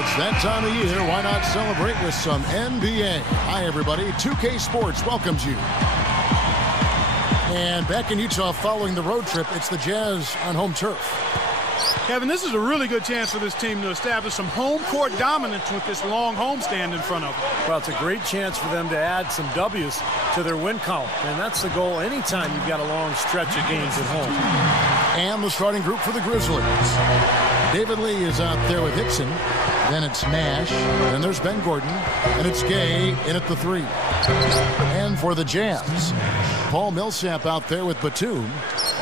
It's that time of year. Why not celebrate with some NBA? Hi, everybody. 2K Sports welcomes you. And back in Utah following the road trip, it's the Jazz on home turf. Kevin, this is a really good chance for this team to establish some home court dominance with this long homestand in front of them. Well, it's a great chance for them to add some W's to their win column. And that's the goal anytime you've got a long stretch of games at home. And the starting group for the Grizzlies. David Lee is out there with Hickson. Then it's Nash. Then there's Ben Gordon. And it's Gay in at the 3. And for the Jazz, Paul Millsap out there with Batum.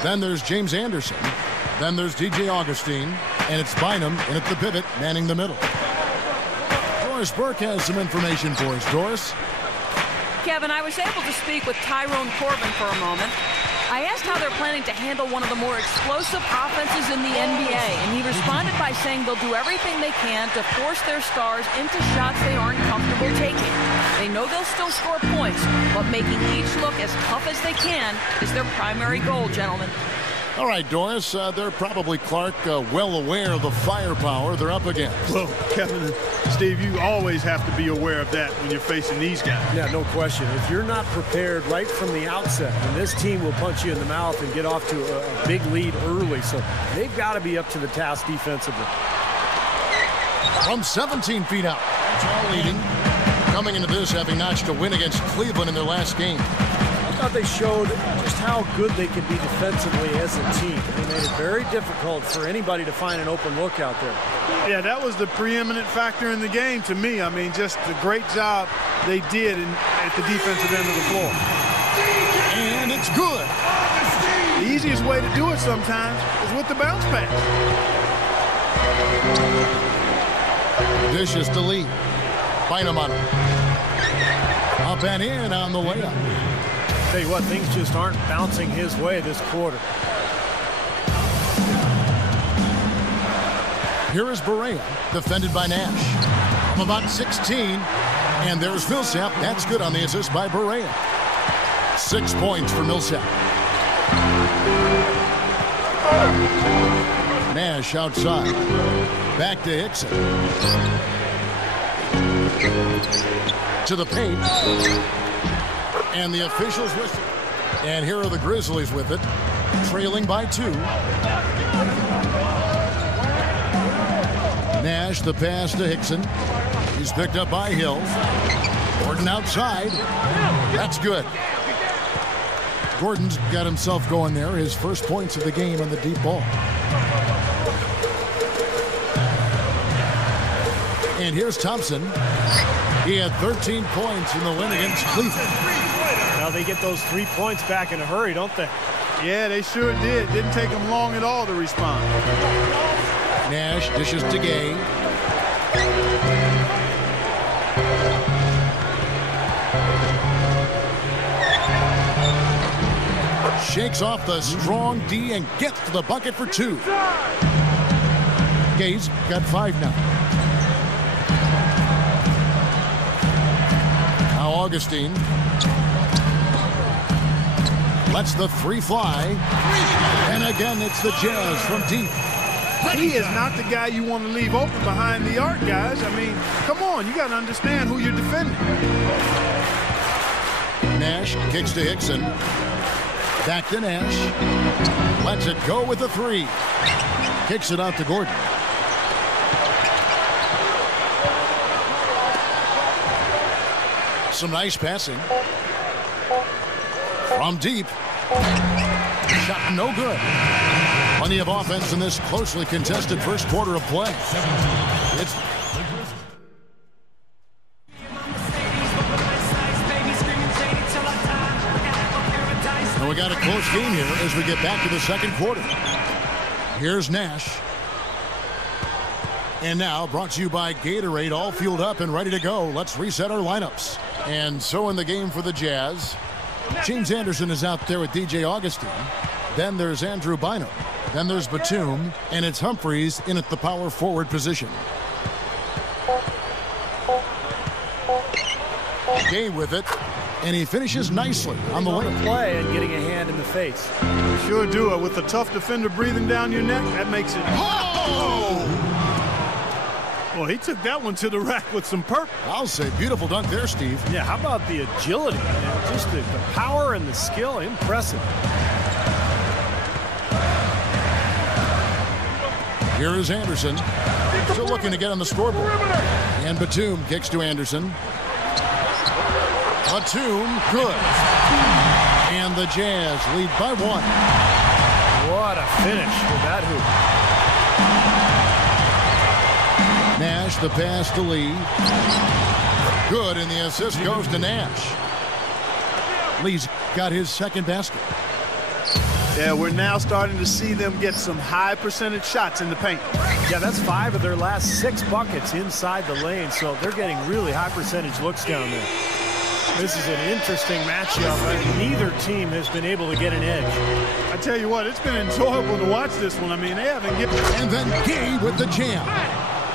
Then there's James Anderson. Then there's DJ Augustine. And it's Bynum in at the pivot, manning the middle. Doris Burke has some information for us. Doris? Kevin, I was able to speak with Tyrone Corbin for a moment. I asked how they're planning to handle one of the more explosive offenses in the NBA, and he responded by saying they'll do everything they can to force their stars into shots they aren't comfortable taking. They know they'll still score points, but making each look as tough as they can is their primary goal, gentlemen. All right, Doris, they're probably, Clark, well aware of the firepower they're up against. Well, Kevin and Steve, you always have to be aware of that when you're facing these guys. Yeah, no question. If you're not prepared right from the outset, then this team will punch you in the mouth and get off to a big lead early. So they've got to be up to the task defensively. From 17 feet out, Utah leading. Coming into this, having notched a win against Cleveland in their last game. I thought they showed just how good they could be defensively as a team. They made it very difficult for anybody to find an open look out there. Yeah, that was the preeminent factor in the game to me. I mean, just the great job they did at the defensive end of the floor. And it's good. The easiest way to do it sometimes is with the bounce pass. Dishes to Lee. Bynum on it. Up and in on the layup. Tell you what, things just aren't bouncing his way this quarter. Here is Barea, defended by Nash. From about 16, and there's Millsap. That's good on the assist by Barea. 6 points for Millsap. Nash outside. Back to Hickson. To the paint. And the officials whistle. And here are the Grizzlies with it, trailing by 2. Nash, the pass to Hickson. He's picked up by Hill. Gordon outside. That's good. Gordon's got himself going there. His first points of the game on the deep ball. And here's Thompson. He had 13 points in the win against Cleveland. Now they get those 3 points back in a hurry, don't they? Yeah, they sure did. Didn't take them long at all to respond. Nash dishes to Gay. Shakes off the strong D and gets to the bucket for 2. Gay's got 5 now. Now Augustine lets the 3 fly. And again, it's the Jazz from deep. He is not the guy you want to leave open behind the arc, guys. I mean, come on, you got to understand who you're defending. Nash kicks to Hickson. Back to Nash. Lets it go with the 3. Kicks it out to Gordon. Some nice passing. From deep. Shot no good. Plenty of offense in this closely contested first quarter of play. It's and we got a close game here as we get back to the second quarter. Here's Nash. And now brought to you by Gatorade, all fueled up and ready to go. Let's reset our lineups. And so in the game for the Jazz, James Anderson is out there with DJ Augustine. Then there's Andrew Bynum. Then there's Batum, and it's Humphries in at the power forward position. Gay with it, and he finishes nicely on the layup. Play and getting a hand in the face. Sure do it. With a tough defender breathing down your neck, that makes it. Oh! Well, he took that one to the rack with some purpose. I'll say beautiful dunk there, Steve. Yeah, how about the agility? Just the power and the skill. Impressive. Here is Anderson. Still looking to get on the scoreboard. And Batum kicks to Anderson. Batum, good. And the Jazz lead by 1. What a finish with that hoop. Nash, the pass to Lee. Good, and the assist goes to Nash. Lee's got his second basket. Yeah, we're now starting to see them get some high percentage shots in the paint. Yeah, that's 5 of their last 6 buckets inside the lane, so they're getting really high percentage looks down there. This is an interesting matchup. Neither team has been able to get an edge. I tell you what, it's been enjoyable to watch this one. I mean, they haven't given... And then Gay with the jam.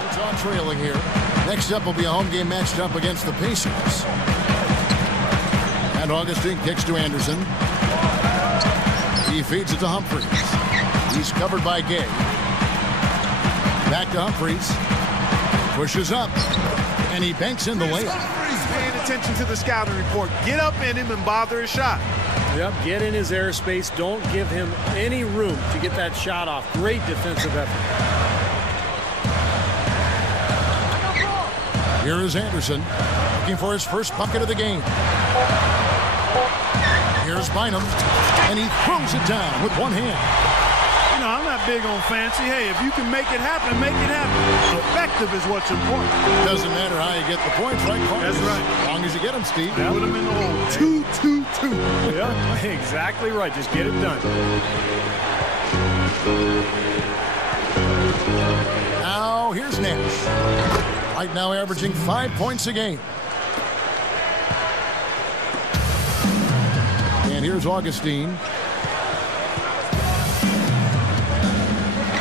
It's on trailing here. Next up will be a home game matched up against the Pacers. And Augustine kicks to Anderson. He feeds it to Humphries. He's covered by Gay. Back to Humphries. Pushes up. And he banks in the layup. Paying attention to the scouting report. Get up in him and bother his shot. Yep, get in his airspace. Don't give him any room to get that shot off. Great defensive effort. Here is Anderson looking for his first bucket of the game. Here's Bynum, and he throws it down with one hand. You know, I'm not big on fancy. Hey, if you can make it happen, make it happen. Effective is what's important. Doesn't matter how you get the points, right, Clark? That's right. As long as you get them, Steve. Put them in the hole. 2-2-2. Yeah, exactly right. Just get it done. Now, here's Nash. Right now averaging 5 points a game. And here's Augustine.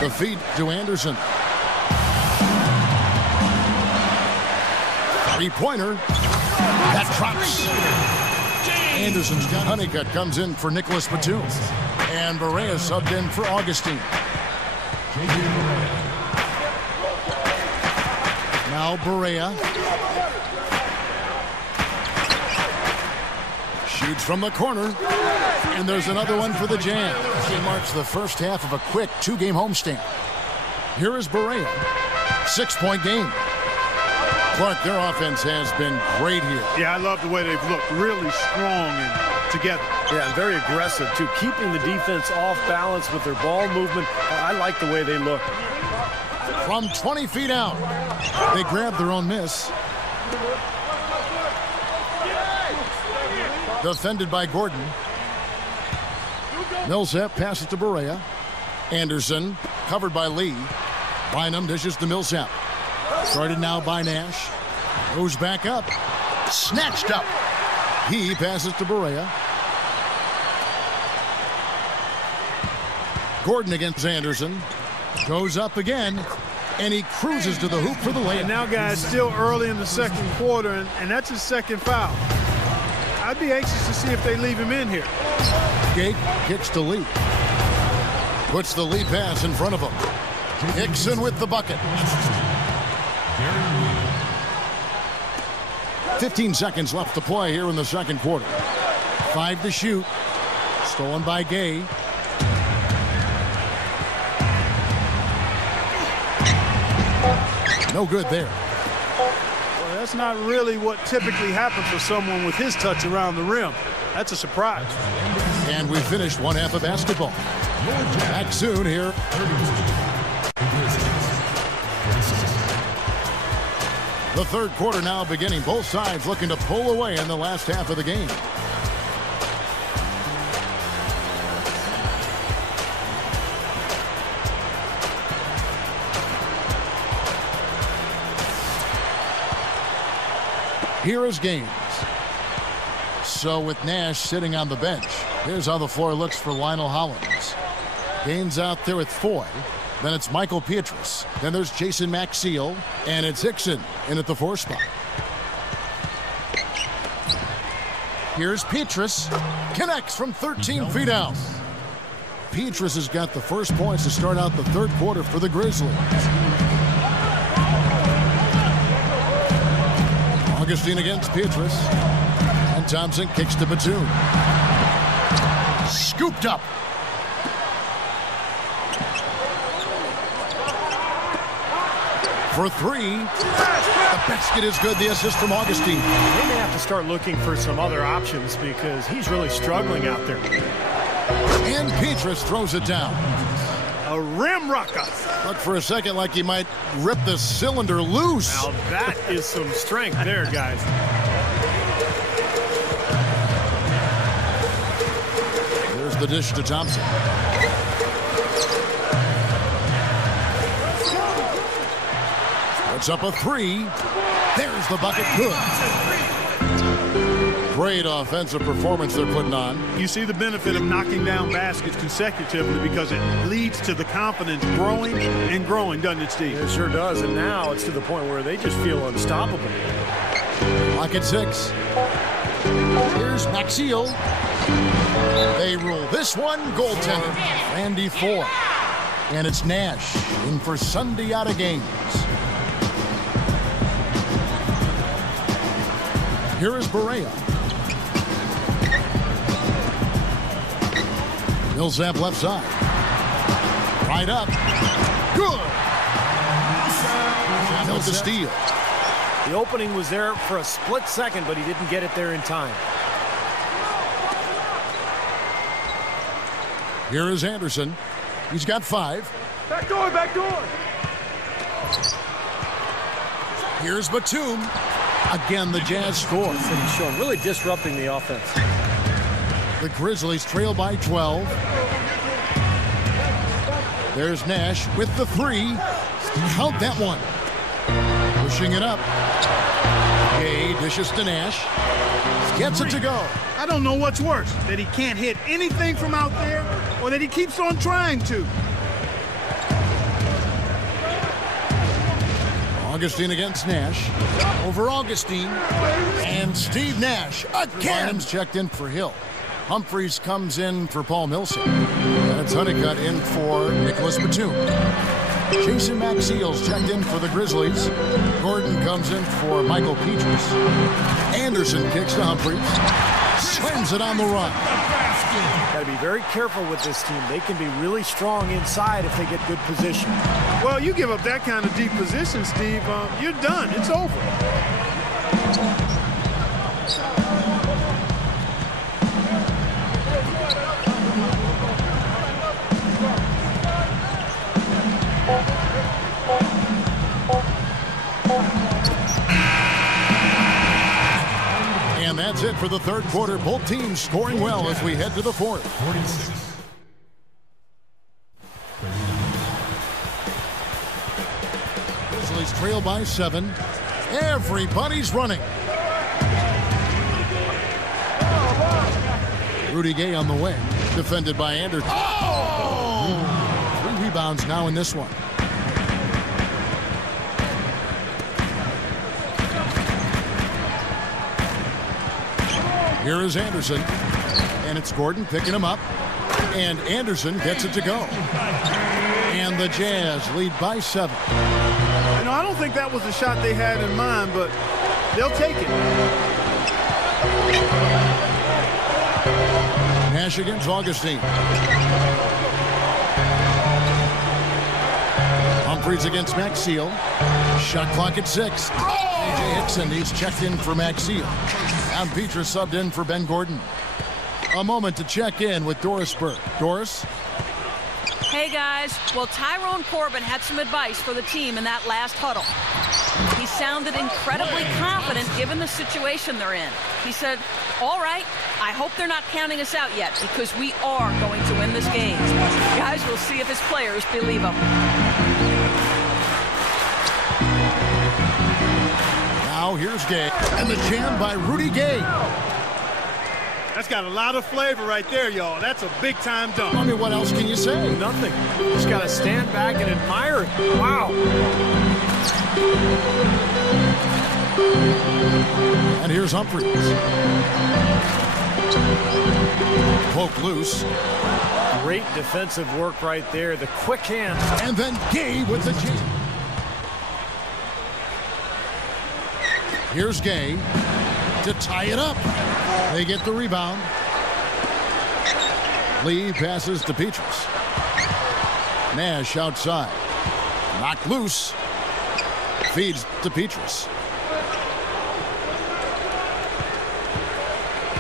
The feed to Anderson. Three-pointer. That drops. Anderson's got Honeycutt comes in for Nicholas Batum. And Barea subbed in for Augustine. Now Barea. Shoots from the corner. And there's another one for the Jazz. He marks the first half of a quick 2-game homestand. Here is Barea. 6-point game. Clark, their offense has been great here. Yeah, I love the way they've looked. Really strong and together. Yeah, and very aggressive, too. Keeping the defense off balance with their ball movement. I like the way they look. From 20 feet out, they grab their own miss. Defended by Gordon. Millsap passes to Barea. Anderson covered by Lee. Bynum dishes to Millsap. Started now by Nash. Goes back up. Snatched up. He passes to Barea. Gordon against Anderson. Goes up again. And he cruises to the hoop for the layup. And now, guys, still early in the second quarter, and that's his second foul. I'd be anxious to see if they leave him in here. Gate kicks to Lee. Puts the lead pass in front of him. Hickson with the bucket. 15 seconds left to play here in the second quarter. 5 to shoot. Stolen by Gay. No good there. Well, that's not really what typically happens for someone with his touch around the rim. That's a surprise. And we finished one half of basketball. Back soon here. The third quarter now beginning. Both sides looking to pull away in the last half of the game. Here is Gaines. So with Nash sitting on the bench, here's how the floor looks for Lionel Hollins. Gaines out there with Foy. Then it's Michael Pietrus. Then there's Jason Maxiell. And it's Hickson in at the 4 spot. Here's Pietrus. Connects from 13 feet out. Pietrus has got the first points to start out the third quarter for the Grizzlies. Augustine against Petrus. And Thompson kicks to Batum. Scooped up. For three. The basket is good. The assist from Augustine. They may have to start looking for some other options because he's really struggling out there. And Petrus throws it down. A rim rocker. Looked for a second like he might rip the cylinder loose. Now that is some strength there, guys. Here's the dish to Thompson. Puts up a three. There's the bucket. Good. Great offensive performance they're putting on. You see the benefit of knocking down baskets consecutively because it leads to the confidence growing and growing, doesn't it, Steve? It sure does, and now it's to the point where they just feel unstoppable. Lock at 6. Here's Maxiel. They rule this one goaltender. Randy 4. And it's Nash in for Sunday out of games. Here is Barea. Millsap left side. Right up. Good. Held the steal. The opening was there for a split second, but he didn't get it there in time. Here is Anderson. He's got 5. Back door, back door. Here's Batum. Again, the Jazz score. He's shown really disrupting the offense. The Grizzlies trail by 12. There's Nash with the 3. Count that one. Pushing it up. Gay dishes to Nash. Gets it to go. I don't know what's worse, that he can't hit anything from out there or that he keeps on trying to. Augustine against Nash. Over Augustine. And Steve Nash again. Adams checked in for Hill. Humphreys comes in for Paul Millsap. And it's Honeycutt in for Nicholas Batum. Jason Maxiel's checked in for the Grizzlies. Gordon comes in for Michael Petrus. Anderson kicks to Humphreys. Slams it on the run. Got to be very careful with this team. They can be really strong inside if they get good position. Well, you give up that kind of deep position, Steve, you're done. It's over. And that's it for the third quarter. Both teams scoring well as we head to the fourth. 46. Grizzlies trail by 7. Everybody's running. Rudy Gay on the wing. Defended by Anderson. Oh! 3 rebounds now in this one. Here is Anderson. And it's Gordon picking him up. And Anderson gets it to go. And the Jazz lead by 7. You know, I don't think that was the shot they had in mind, but they'll take it. Nash against Augustine. Humphreys against Maxiel. Shot clock at 6. A.J. Hickson, he's checked in for Maxiel. And Petrus subbed in for Ben Gordon. A moment to check in with Doris Burke. Doris? Hey, guys. Well, Tyrone Corbin had some advice for the team in that last huddle. He sounded incredibly confident given the situation they're in. He said, all right, I hope they're not counting us out yet because we are going to win this game. Guys, we'll see if his players believe him. Now here's Gay. And the jam by Rudy Gay. That's got a lot of flavor right there, y'all. That's a big-time dunk. I mean, what else can you say? Nothing. Just got to stand back and admire it. Wow. And here's Humphreys. Poke loose. Great defensive work right there. The quick hand. And then Gay with the jam. Here's Gay to tie it up. They get the rebound. Lee passes to Petrus. Nash outside. Knocked loose. Feeds to Petrus.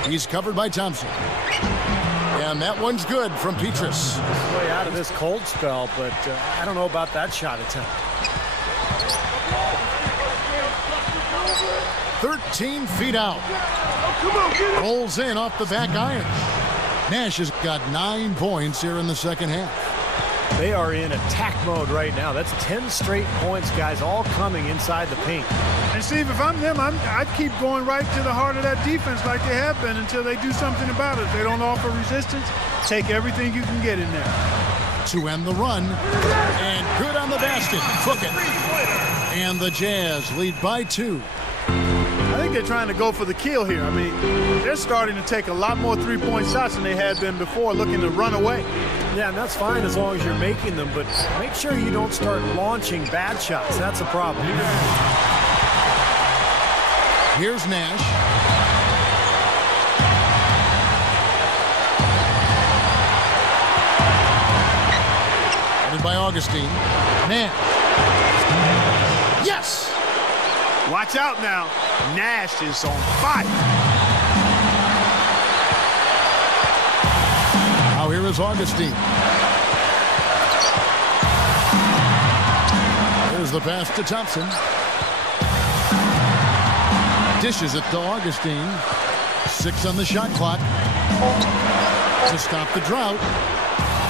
He's covered by Thompson. And that one's good from Petrus. Way out of this cold spell, but I don't know about that shot attempt. 13 feet out. Rolls in off the back iron. Nash has got 9 points here in the second half. They are in attack mode right now. That's 10 straight points, guys, all coming inside the paint. And Steve, if I'm them, I'd keep going right to the heart of that defense like they have been until they do something about it. If they don't offer resistance, take everything you can get in there. To end the run, and good on the basket. Cook it. And the Jazz lead by 2. I think they're trying to go for the kill here. I mean, they're starting to take a lot more three-point shots than they had been before, looking to run away. Yeah, and that's fine as long as you're making them, but make sure you don't start launching bad shots. That's a problem. Here's Nash. Headed by Augustine. Nash. Yes! Watch out now. Nash is on fire. Now here is Augustine. Here's the pass to Thompson. Dishes it to Augustine. 6 on the shot clock. To stop the drought.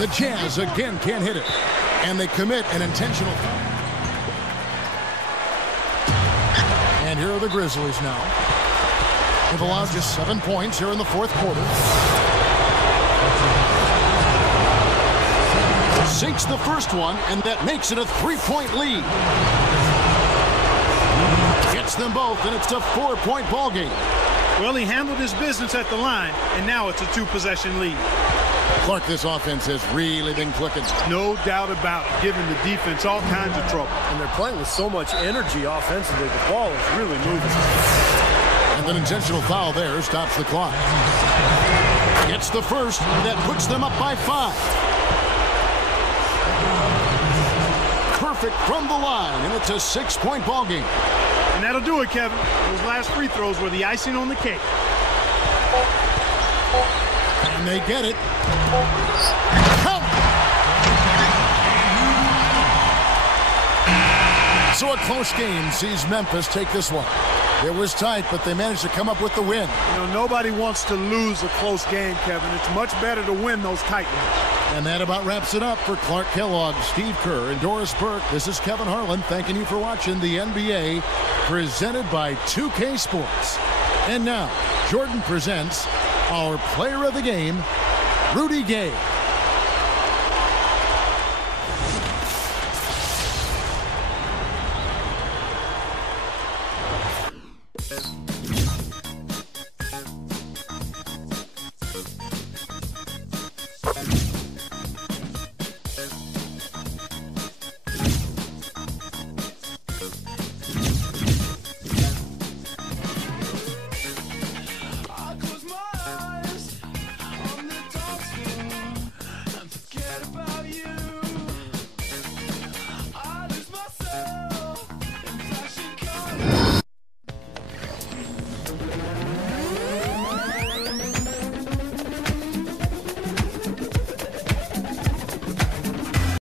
The Jazz again can't hit it. And they commit an intentional foul. And here are the Grizzlies now. They've allowed just 7 points here in the fourth quarter. Sinks the first one, and that makes it a 3-point lead. Gets them both, and it's a 4-point ball game. Well, he handled his business at the line, and now it's a 2-possession lead. Clark, this offense has really been clicking. No doubt about it, giving the defense all kinds of trouble. And they're playing with so much energy offensively. The ball is really moving. And an intentional foul there stops the clock. Gets the first. That puts them up by 5. Perfect from the line, and it's a 6-point ball game. And that'll do it, Kevin. Those last free throws were the icing on the cake. And they get it. Count. So a close game sees Memphis take this one. It was tight, but they managed to come up with the win. You know, nobody wants to lose a close game, Kevin. It's much better to win those tight ones. And that about wraps it up for Clark Kellogg, Steve Kerr, and Doris Burke. This is Kevin Harlan thanking you for watching the NBA presented by 2K Sports. And now, Jordan presents our player of the game, Rudy Gay.